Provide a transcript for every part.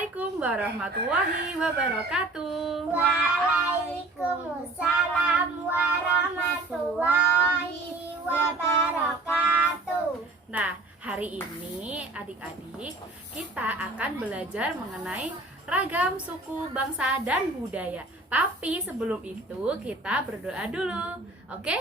Assalamualaikum warahmatullahi wabarakatuh. Waalaikumsalam warahmatullahi wabarakatuh. Nah, hari ini adik-adik kita akan belajar mengenai ragam suku, bangsa, dan budaya. Tapi sebelum itu kita berdoa dulu. Oke?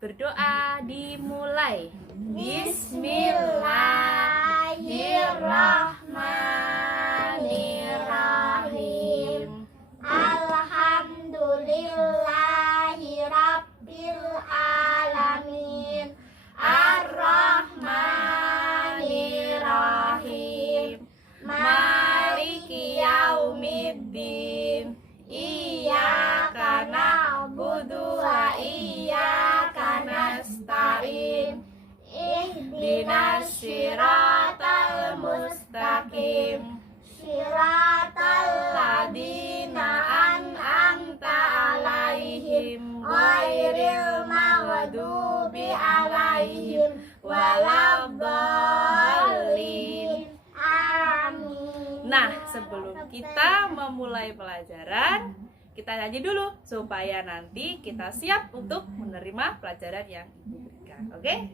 Berdoa dimulai. Bismillahirrahmanirrahim. Alhamdulillahirabbil alamin. Ar-Rahmanirrahim. Maliki yaumiddin. Iyyaka na'budu wa iyyaka nasta'in. Ihdinas siratal mustaqim. Siratal Ladina an'amta alaihim ghairil maghdubi alaihim waladdallin. Amin. Nah, sebelum kita memulai pelajaran, kita nyanyi dulu supaya nanti kita siap untuk menerima pelajaran yang Ibu berikan. Oke?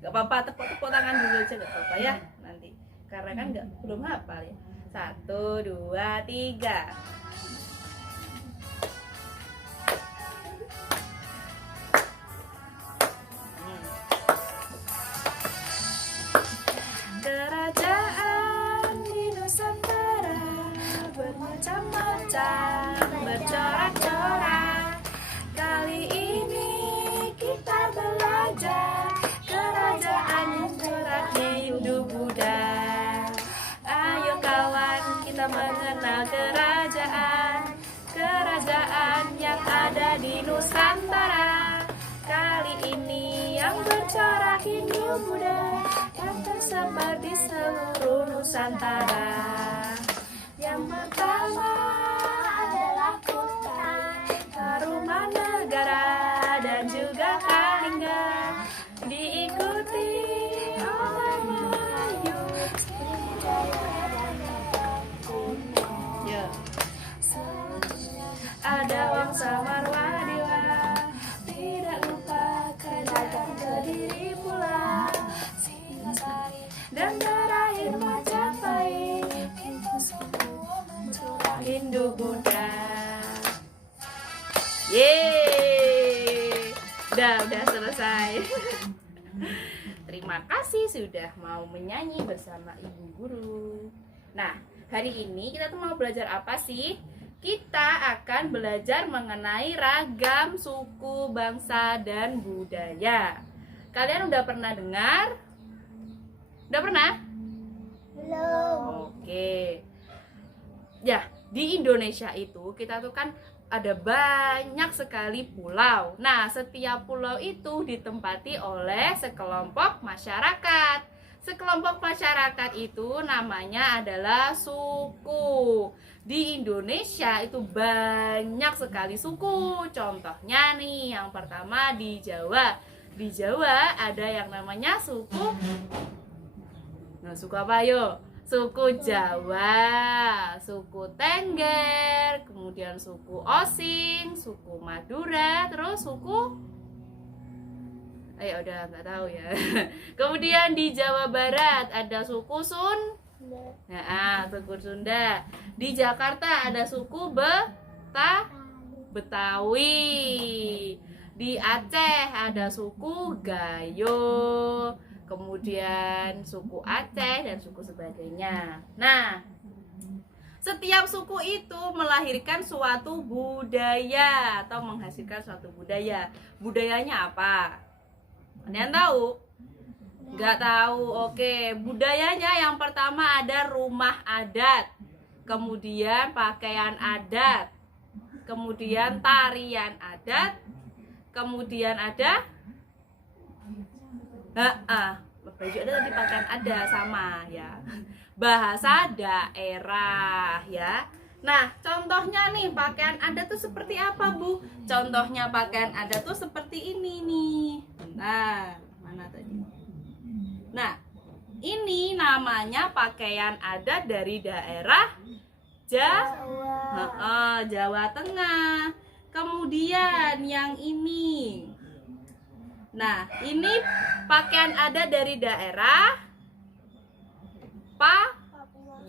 Gak apa-apa, tepuk-tepuk tangan dulu aja, gak apa-apa ya nanti. Karena kan belum hafal ya. 1, 2, 3. Kerajaan di Nusantara bermacam-macam, bercorak-corak. Kali ini kita belajar kerajaan yang coraknya Hindu-Buddha. Ayo kawan, kita mengenal kerajaan yang ada di Nusantara. Kali ini yang bercorak Hindu-Buddha yang tersebar di seluruh Nusantara. Yang pertama adalah Kutai, Tarumanegara, dan juga Kalingga. Diikuti oleh Melayu, Sriwijaya, dan Kuno. Ada Wangsa Marwadewa, tidak lupa kerajaan Kediri pula, Singasari, dan terakhir Majapahit. Itu semua mencorak Hindu-Buddha. Yeay, udah selesai. Terima kasih sudah mau menyanyi bersama Ibu Guru. Nah, hari ini kita tuh mau belajar apa sih? Kita akan belajar mengenai ragam suku, bangsa, dan budaya. Kalian udah pernah dengar? Udah pernah? Belum. Oke. Ya, di Indonesia itu kita tuh kan ada banyak sekali pulau. Nah, setiap pulau itu ditempati oleh sekelompok masyarakat. Sekelompok masyarakat itu namanya adalah suku. Di Indonesia itu banyak sekali suku. Contohnya nih, yang pertama di Jawa. Di Jawa ada yang namanya suku. Nah, suku apa yuk? Suku Jawa, suku Tengger, kemudian suku Osing, suku Madura, terus suku udah nggak tahu ya. Kemudian di Jawa Barat ada suku suku Sunda. Di Jakarta ada suku Betawi. Di Aceh ada suku Gayo. Kemudian suku Aceh dan suku sebagainya. Nah, setiap suku itu melahirkan suatu budaya atau menghasilkan suatu budaya. Budayanya apa? Kalian tahu? Nggak tahu. Oke, budayanya yang pertama ada rumah adat, kemudian pakaian adat, kemudian tarian adat, kemudian ada baju ada, tadi pakaian ada, sama ya. Bahasa daerah ya. Nah, contohnya nih pakaian adat tuh seperti apa, Bu? Contohnya pakaian adat tuh seperti ini nih. Nah, mana tadi? Nah, ini namanya pakaian adat dari daerah Jawa Tengah. Kemudian yang ini. Nah, ini pakaian adat dari daerah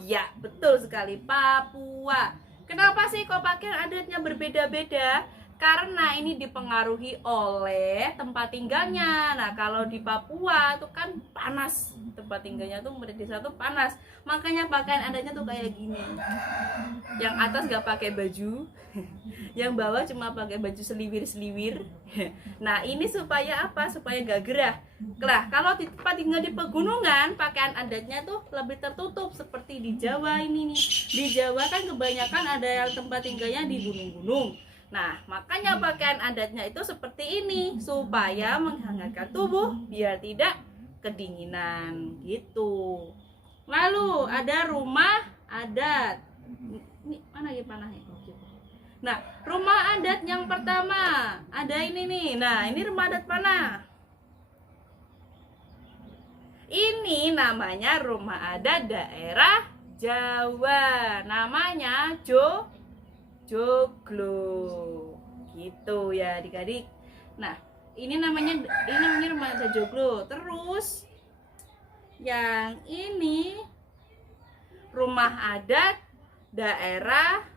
Ya, betul sekali, Papua. Kenapa sih kok pakaian adatnya berbeda-beda? Karena ini dipengaruhi oleh tempat tinggalnya. Nah, kalau di Papua itu kan panas, tempat tinggalnya tuh desa tuh panas. Makanya pakaian adatnya tuh kayak gini. Yang atas gak pakai baju, yang bawah cuma pakai baju seliwir-seliwir. Nah, ini supaya apa? Supaya gak gerah. Nah, kalau di tempat tinggal di pegunungan, pakaian adatnya tuh lebih tertutup seperti di Jawa ini nih. Di Jawa kan kebanyakan ada yang tempat tinggalnya di gunung-gunung. Nah, makanya pakaian adatnya itu seperti ini supaya menghangatkan tubuh biar tidak kedinginan gitu. Lalu ada rumah adat. Ini mana ya panahnya? Nah, rumah adat yang pertama ada ini nih. Nah, ini rumah adat mana? Ini namanya rumah adat daerah Jawa. Namanya joglo. Gitu ya adik-adik. Nah, ini namanya rumah adat joglo. Terus yang ini rumah adat daerah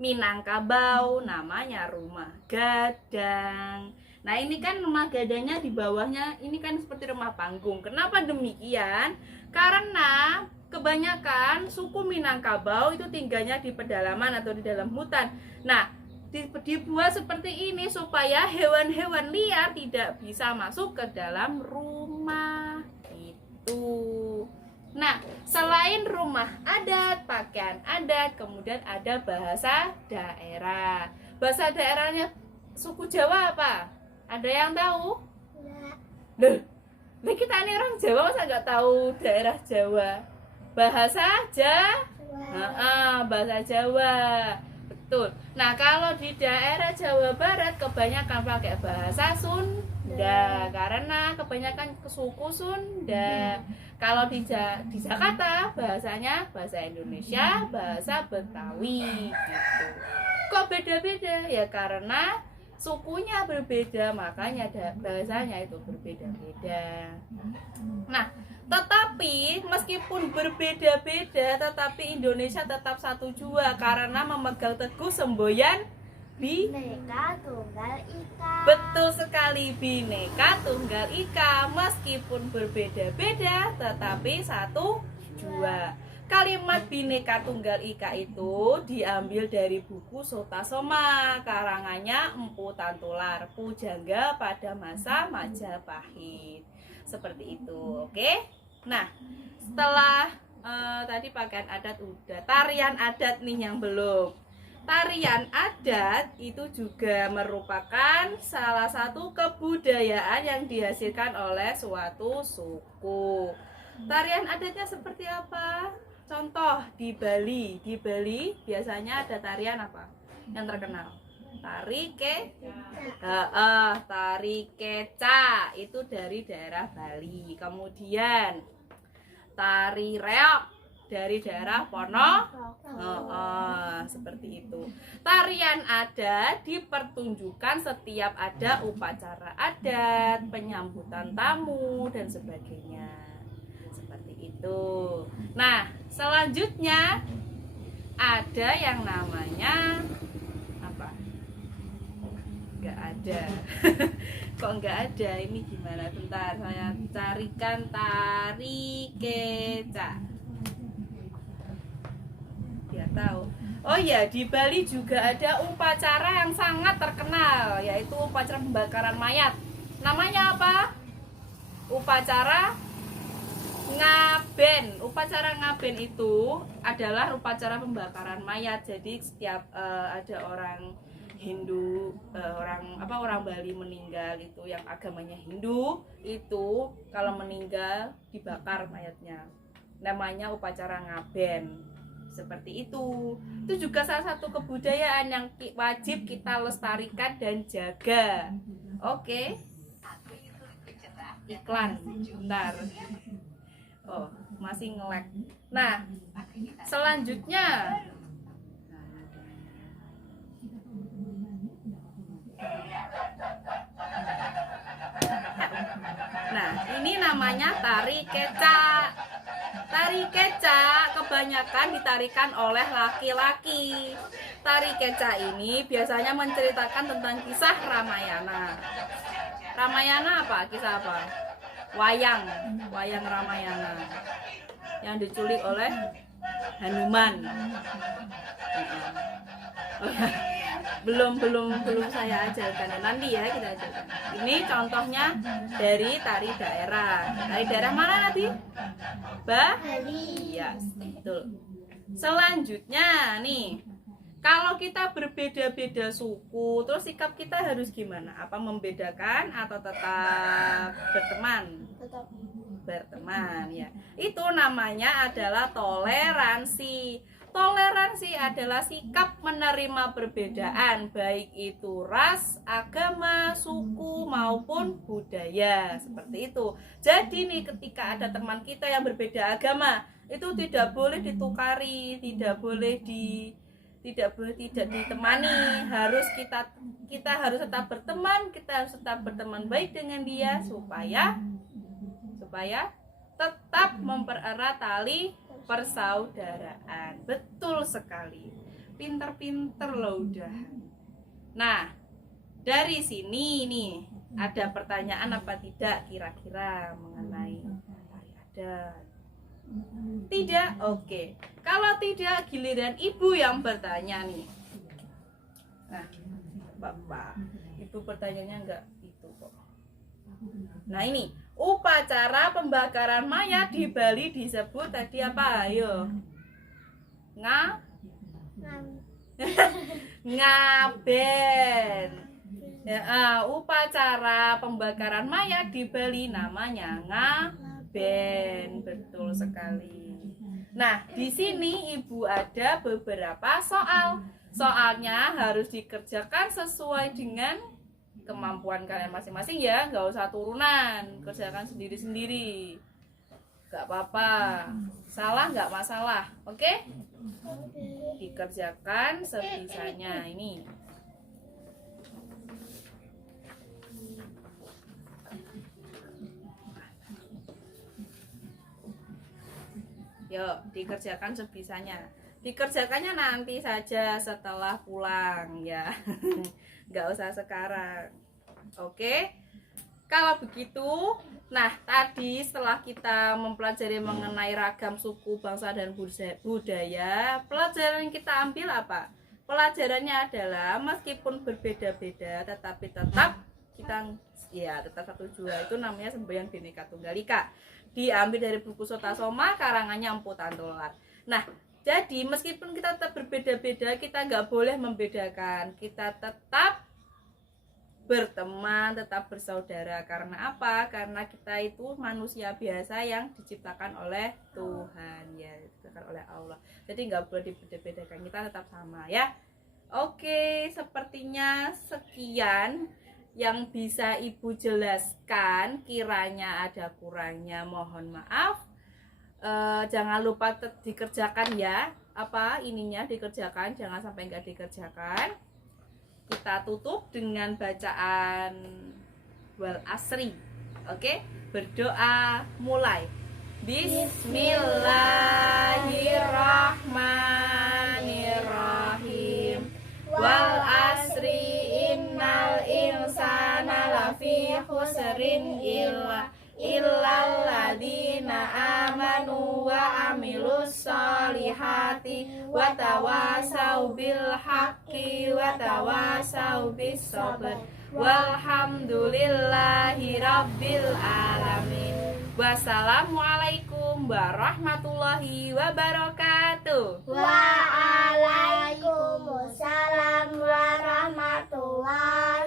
Minangkabau, namanya rumah gadang. Nah, ini kan rumah gadangnya di bawahnya ini kan seperti rumah panggung. Kenapa demikian? Karena kebanyakan suku Minangkabau itu tinggalnya di pedalaman atau di dalam hutan. Nah, dibuat seperti ini supaya hewan-hewan liar tidak bisa masuk ke dalam rumah. Itu. Nah, selain rumah adat, pakaian adat, kemudian ada bahasa daerah. Bahasa daerahnya suku Jawa apa? Ada yang tahu? Loh, kita ini orang Jawa masa nggak tahu daerah Jawa? Bahasa bahasa Jawa. Betul. Nah, kalau di daerah Jawa Barat kebanyakan pakai bahasa Sunda karena kebanyakan suku Sunda. Kalau di Jakarta bahasanya bahasa Indonesia, bahasa Betawi gitu. Kok beda-beda? Ya karena sukunya berbeda, makanya bahasanya itu berbeda-beda. Nah, tetapi meskipun berbeda-beda, tetapi Indonesia tetap satu jua karena memegang teguh semboyan Bhinneka Tunggal Ika. Betul sekali, Bhinneka Tunggal Ika. Meskipun berbeda-beda, tetapi satu jua. Kalimat Bhinneka Tunggal Ika itu diambil dari buku Sotasoma, karangannya Empu Tantular, pujangga pada masa Majapahit. Seperti itu, oke? Nah, setelah tadi pakaian adat udah, tarian adat nih yang belum. Tarian adat itu juga merupakan salah satu kebudayaan yang dihasilkan oleh suatu suku. Tarian adatnya seperti apa? Contoh di Bali biasanya ada tarian apa yang terkenal? Tari keca itu dari daerah Bali. Kemudian tari reog dari daerah seperti itu. Tarian adat dipertunjukkan setiap ada upacara adat, penyambutan tamu dan sebagainya. Seperti itu. Nah, selanjutnya ada yang namanya apa? Enggak ada. Kok enggak ada? Ini gimana? Bentar, saya carikan tari keca. Biar tahu. Oh iya, di Bali juga ada upacara yang sangat terkenal, yaitu upacara pembakaran mayat. Namanya apa? Upacara ngaben. Upacara ngaben itu adalah upacara pembakaran mayat. Jadi setiap ada orang Hindu, orang Bali meninggal itu yang agamanya Hindu, itu kalau meninggal dibakar mayatnya. Namanya upacara ngaben. Seperti itu juga salah satu kebudayaan yang wajib kita lestarikan dan jaga. Oke. Iklan bentar. Oh, masih nge-lag. Nah, selanjutnya nah, ini namanya tari kecak. Tari kecak kebanyakan ditarikan oleh laki-laki. Tari kecak ini biasanya menceritakan tentang kisah Ramayana. Ramayana apa? Kisah apa? Wayang Ramayana yang diculik oleh Hanuman. belum saya ajarkan, nanti ya kita ajarkan. Ini contohnya dari tari daerah. Tari daerah mana tadi? Iya, betul. Selanjutnya nih, kalau kita berbeda-beda suku, terus sikap kita harus gimana? Apa membedakan atau tetap berteman? Tetap Berteman ya. Itu namanya adalah toleransi. Toleransi adalah sikap menerima perbedaan, baik itu ras, agama, suku maupun budaya, seperti itu. Jadi nih, ketika ada teman kita yang berbeda agama, itu tidak boleh ditukari, tidak boleh tidak ditemani. Kita harus tetap berteman, kita harus tetap berteman baik dengan dia supaya tetap mempererat tali persaudaraan. Betul sekali. Pinter-pinter loh udah. Nah, dari sini nih ada pertanyaan apa tidak kira-kira mengenai tari adat? Tidak? Oke. Kalau tidak, giliran ibu yang bertanya nih. Nah, Bapak, ibu pertanyaannya enggak itu kok. Nah, ini upacara pembakaran mayat di Bali disebut tadi apa? Ayo. Ngaben. Ya, upacara pembakaran mayat di Bali namanya ngaben. Betul sekali. Nah, di sini Ibu ada beberapa soal. Soalnya harus dikerjakan sesuai dengan kemampuan kalian masing-masing ya, nggak usah turunan, kerjakan sendiri-sendiri, nggak apa-apa, salah nggak masalah, oke? Dikerjakan sebisanya. Ini yuk dikerjakan sebisanya. Dikerjakannya nanti saja setelah pulang ya. Nggak usah sekarang. Oke. Kalau begitu, nah tadi setelah kita mempelajari mengenai ragam suku, bangsa dan budaya, pelajaran yang kita ambil apa? Pelajarannya adalah meskipun berbeda-beda tetapi tetap kita tetap satu jua. Itu namanya semboyan Bhinneka Tunggal Ika. Diambil dari buku Sotasoma karangannya Empu Tantolar. Nah, jadi meskipun kita tetap berbeda-beda, kita nggak boleh membedakan. Kita tetap berteman, tetap bersaudara. Karena apa? Karena kita itu manusia biasa yang diciptakan oleh Tuhan, ya, diciptakan oleh Allah. Jadi nggak boleh dibeda-bedakan. Kita tetap sama, ya. Oke, sepertinya sekian yang bisa Ibu jelaskan. Kiranya ada kurangnya, mohon maaf. Jangan lupa dikerjakan ya, dikerjakan, jangan sampai nggak dikerjakan. Kita tutup dengan bacaan wal asri. Oke, berdoa mulai. Bismillahirrahmanirrahim. Wal asri innal insana lafi khusrin illal ladina amanu wa amilus solihati wa tawasau bil haqqi wa tawasau bis sabr walhamdulillahi rabbil alamin. Wassalamualaikum warahmatullahi wabarakatuh. Waalaikumsalam warahmatullahi